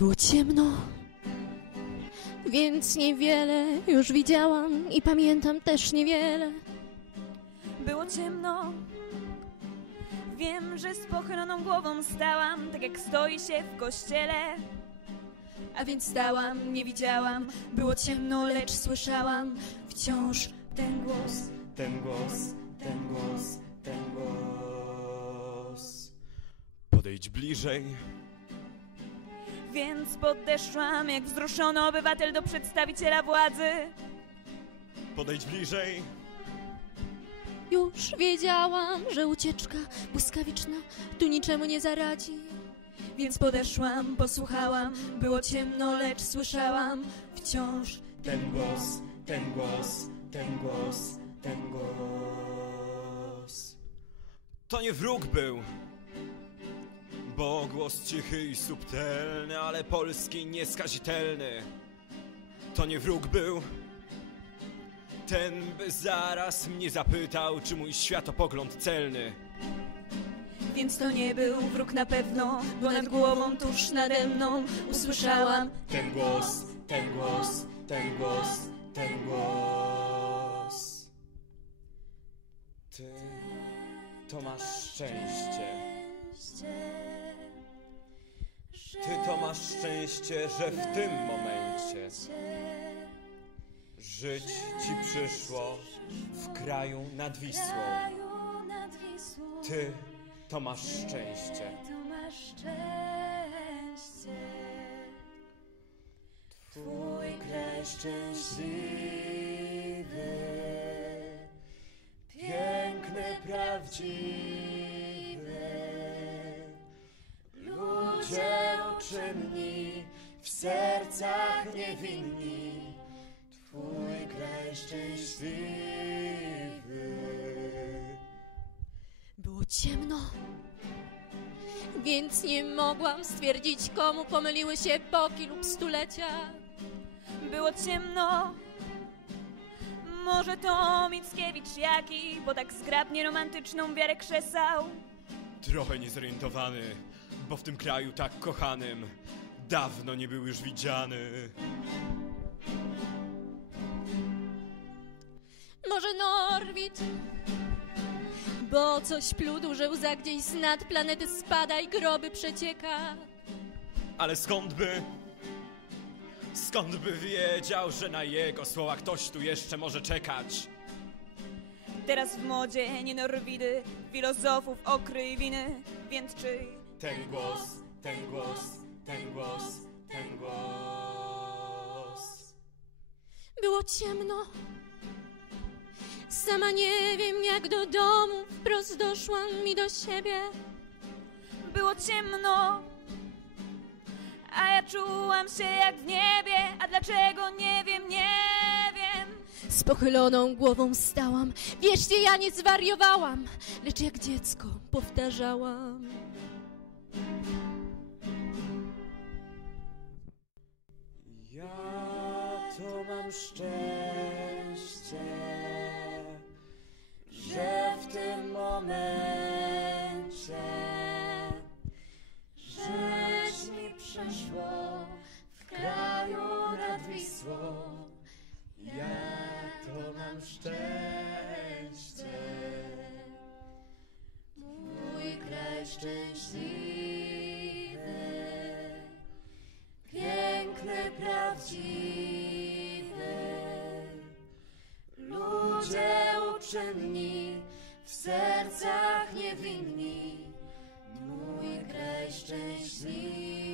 Było ciemno, więc niewiele już widziałam i pamiętam też niewiele. Było ciemno. Wiem, że z pochyloną głową stałam, tak jak stoi się w kościele. A więc stałam, nie widziałam, było ciemno, lecz słyszałam wciąż ten głos. Ten głos, ten głos, ten głos. Podejdź bliżej, Więc podeszłam jak wzruszony obywatel do przedstawiciela władzy. podejdź bliżej. Już wiedziałam, że ucieczka błyskawiczna tu niczemu nie zaradzi. Więc podeszłam, posłuchałam, było ciemno, lecz słyszałam wciąż Ten głos, ten głos, ten głos, ten głos. To nie wróg był, bo głos cichy i subtelny, ale polski nieskazitelny. To nie wróg był, ten by zaraz mnie zapytał, czy mój światopogląd celny. Więc to nie był wróg na pewno, bo nad głową tuż nade mną usłyszałam Ten głos, ten głos, ten głos, ten głos. Ty to masz szczęście. Ty to masz szczęście, że w tym momencie żyć ci przyszło w kraju nad Wisłą. Ty to masz szczęście. Twój kraj szczęśliwy, piękny, prawdziwy. Uczynni, w sercach niewinni. Twój kraj szczęśliwy. Było ciemno, więc nie mogłam stwierdzić, komu pomyliły się epoki lub stulecia. Było ciemno. Może to Mickiewicz jaki, bo tak zgrabnie romantyczną wiarę krzesał. Trochę niezorientowany, bo w tym kraju tak kochanym dawno nie był już widziany. Może Norwid? Bo coś pluł, że łza gdzieś z nad planety spada i groby przecieka. Ale skąd by? Skąd by wiedział, że na jego słowa ktoś tu jeszcze może czekać? Teraz w modzie nie Norwidy, filozofów okry i winy, więc czyj? Ten głos, ten głos, ten głos, ten głos. Było ciemno. Sama nie wiem, jak do domu wprost doszłam mi do siebie. Było ciemno. A ja czułam się jak w niebie, a dlaczego nie wiem, nie wiem. Z pochyloną głową stałam. Wierzcie, ja nie zwariowałam, lecz jak dziecko powtarzałam. Ja to mam szczęście, że w tym momencie żyć mi przyszło w kraju nad Wisłą. Ja to mam szczęście, w sercach niewinni, mój kraj szczęśliwy.